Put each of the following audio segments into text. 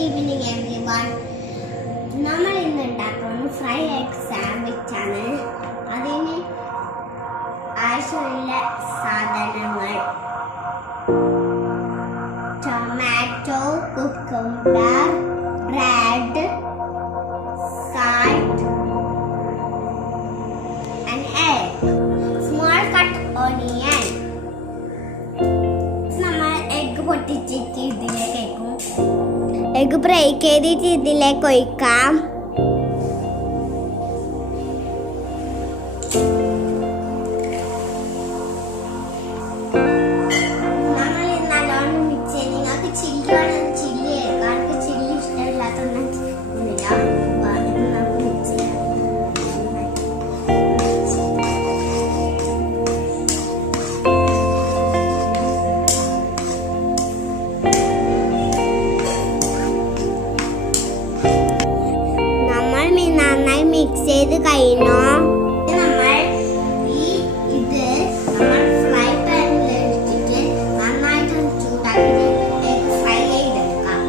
Evening everyone. നമ്മൾ ഇന്ന് ഉണ്ടാക്കുന്നത് ഫ്രൈ എഗ് സാൻഡ്വിച്ച് ആണ്. അതിന് ആവശ്യമുള്ള സാധനങ്ങൾ: tomato, cucumber, bread, salt and egg, small cut onion. നമ്മൾ എഗ് പൊട്ടിച്ചിട്ട് ഇതിലേക്ക് എഗ് ബ്രേക്ക് ചെയ്തിട്ട് ഇതിലേക്ക് ഒഴിക്കാം. നമ്മൾ നല്ലോണം മിക്സ് ചെയ്ത് നിങ്ങൾക്ക് ചില്ലി വേണം ചില്ലി ആർക്ക് ചില്ലി ഇഷ്ടമില്ലാത്തൊന്നും നന്നായി മിക്സ് ചെയ്ത് കഴിഞ്ഞു. നമ്മൾ ഇത് ഫ്രൈ പാനിൽ എടുത്തിട്ട് നന്നായിട്ട് ചൂടാക്കി ഫ്രൈ ചെയ്തെടുക്കാം.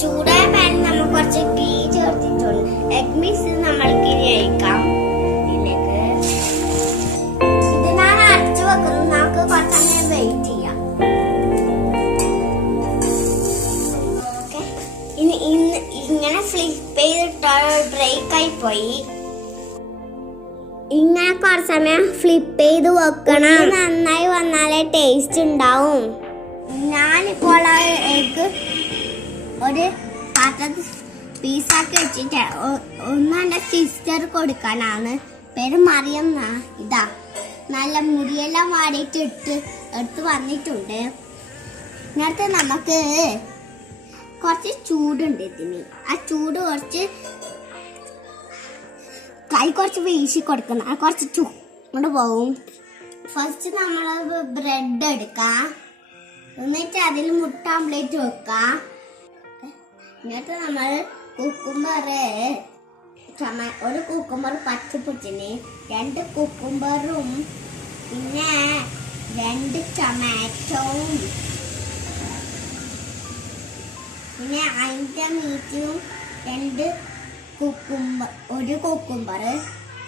ചൂടായ പാനിൽ നമ്മൾ കുറച്ച് ഗീ ചേർത്തിട്ടുണ്ട്. എഗ് മിക്സ് നമ്മൾക്ക് കഴിക്കാം. ഇതിലേക്ക് ഇത് ഞാൻ അടച്ചു വെക്കുന്നു. നമുക്ക് കുറച്ച് സമയം വെയിറ്റ് ചെയ്യാം. ഇങ്ങനെ ഫ്ലിപ്പ് ചെയ്തിട്ട് ബ്രേക്ക് ആയി പോയി. ഇങ്ങനെ കുറച്ച് സമയം ഫ്ലിപ്പ് ചെയ്ത് വെക്കണം. നന്നായി വന്നാലേ ടേസ്റ്റ് ഉണ്ടാവും. ഞാനിപ്പോൾ എഗ് ഒരു പാത്രത്തിൽ പീസാക്കി വെച്ചിട്ട് ഒന്ന് എൻ്റെ സിസ്റ്റർ കൊടുക്കാനാണ്. പേര് മറിയം. ഇതാ നല്ല മുടിയെല്ലാം വാടിയിട്ട് എടുത്ത് വന്നിട്ടുണ്ട്. ഇങ്ങനത്തെ നമുക്ക് കുറച്ച് ചൂടുണ്ട് ഇതിന്. ആ ചൂട് കുറച്ച് കൈ കുറച്ച് വീശി കൊടുക്കണം. ആ കുറച്ച് ചൂട് പോകും. ഫസ്റ്റ് നമ്മൾ ബ്രെഡ് എടുക്കാം. എന്നിട്ട് അതിൽ മുട്ട ഓംലേറ്റ് വെക്കാം. എന്നിട്ട് നമ്മൾ കുക്കുംബർ ഒരു കുക്കുംബർ പച്ചപ്പൊടിച്ചിന് 2 കുക്കുംബറും പിന്നെ 2 ടൊമാറ്റോയും പിന്നെ അതിൻ്റെ മീറ്റും 2 കുക്കുംബർ ഒരു കുക്കുംബർ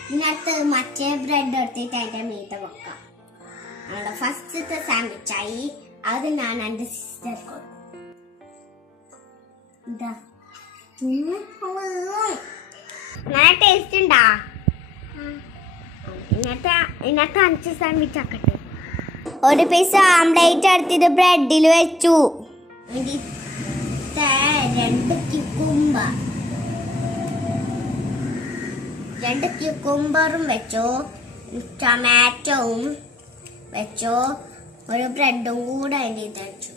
പിന്നെ അടുത്ത് മറ്റേ ബ്രെഡ് എടുത്തിട്ട് അതിൻ്റെ മീറ്റ് വെക്കാം. നമ്മുടെ ഫസ്റ്റത്തെ സാൻഡ്വിച്ചായി. അത് ഞാൻ എൻ്റെ സിസ്റ്റർ കൊടുക്കും. ഇതാ നല്ല ടേസ്റ്റ് ഉണ്ടാ. ഇന്നത്തെ 5 സാൻഡ്വിച്ച് ആക്കട്ടെ. ഒരു പീസ് ഓംലേറ്റ് എടുത്തിട്ട് ബ്രെഡിൽ വെച്ചു. 2 ക്യൂക്കുംബറും വെച്ചു, ടൊമാറ്റോവും വെച്ചു, ഒരു ബ്രെഡും കൂടെ അതിൻ്റെ ഇത് വെച്ചു.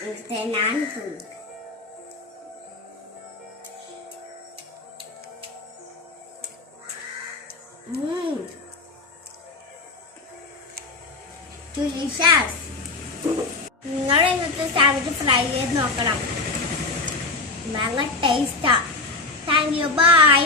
എന്നിട്ട് ഞാൻ നിങ്ങൾ ഇന്നത്തെ സാൻഡ്വിച്ച് ഫ്രൈ ചെയ്ത് നോക്കണം. നല്ല ടേസ്റ്റാ. Thank you. ബൈ.